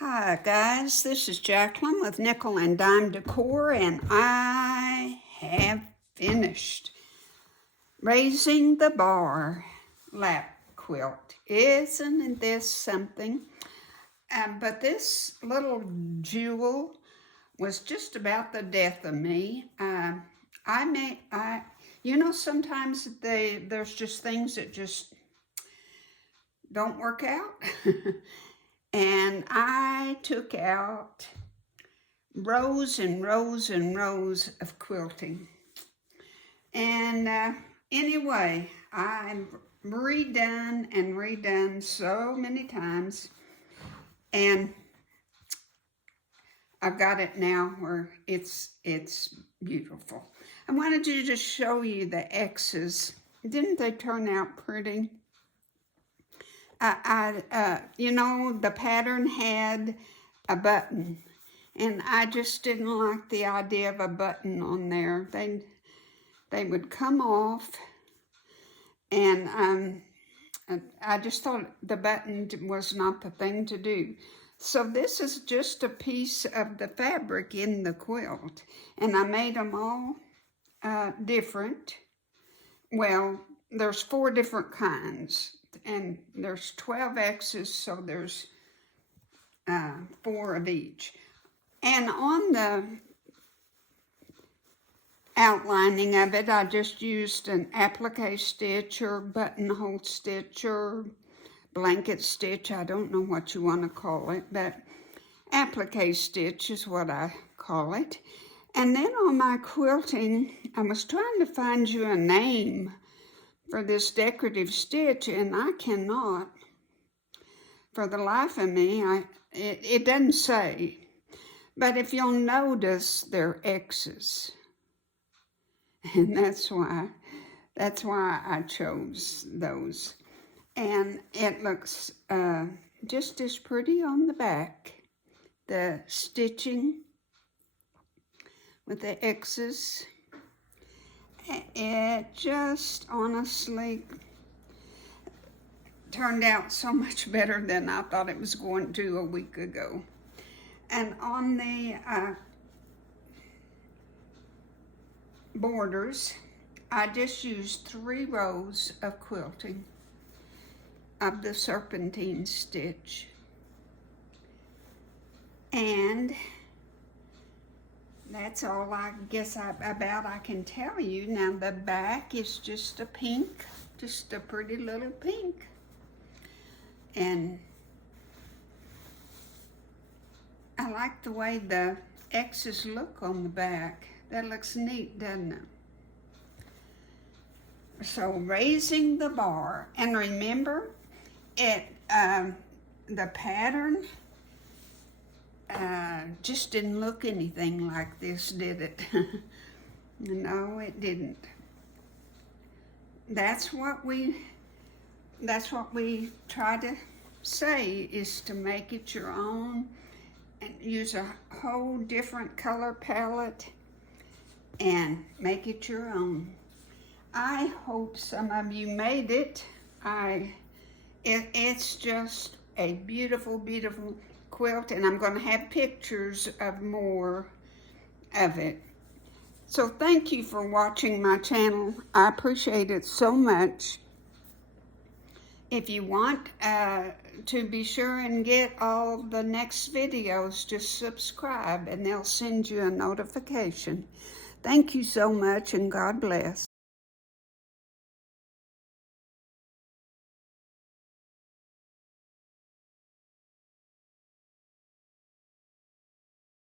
Hi guys, this is Jacqueline with Nickel and Dime Decor, and I have finished raising the bar lap quilt. Isn't this something? But this little jewel was just about the death of me. Sometimes there's just things that just don't work out. And I took out rows and rows and rows of quilting. And anyway, I've redone and redone so many times. And I've got it now where it's beautiful. I wanted to just show you the X's. Didn't they turn out pretty? The pattern had a button, and I just didn't like the idea of a button on there. They would come off, and I just thought the button was not the thing to do. So this is just a piece of the fabric in the quilt, and I made them all different. Well, there's 4 different kinds. And there's 12 X's, so there's 4 of each. And on the outlining of it, I just used an applique stitch or buttonhole stitch or blanket stitch. I don't know what you want to call it, but applique stitch is what I call it. And then on my quilting, I was trying to find you a name for this decorative stitch, and I cannot, for the life of me. It doesn't say, but if you'll notice, they're X's, and that's why I chose those. And it looks just as pretty on the back, the stitching with the X's. It just honestly turned out so much better than I thought it was going to a week ago. And on the borders, I just used 3 rows of quilting of the serpentine stitch. And that's all I guess I can tell you. Now the back is just a pink, just a pretty little pink. And I like the way the X's look on the back. That looks neat, doesn't it? So raising the bar, and remember it, the pattern just didn't look anything like this, did it? No, it didn't. That's what we try to say, is to make it your own and use a whole different color palette and make it your own. I hope some of you made it. It's just a beautiful, beautiful quilt, and I'm going to have pictures of more of it. So thank you for watching my channel. I appreciate it so much. If you want to be sure and get all the next videos, just subscribe and they'll send you a notification. Thank you so much, and God bless.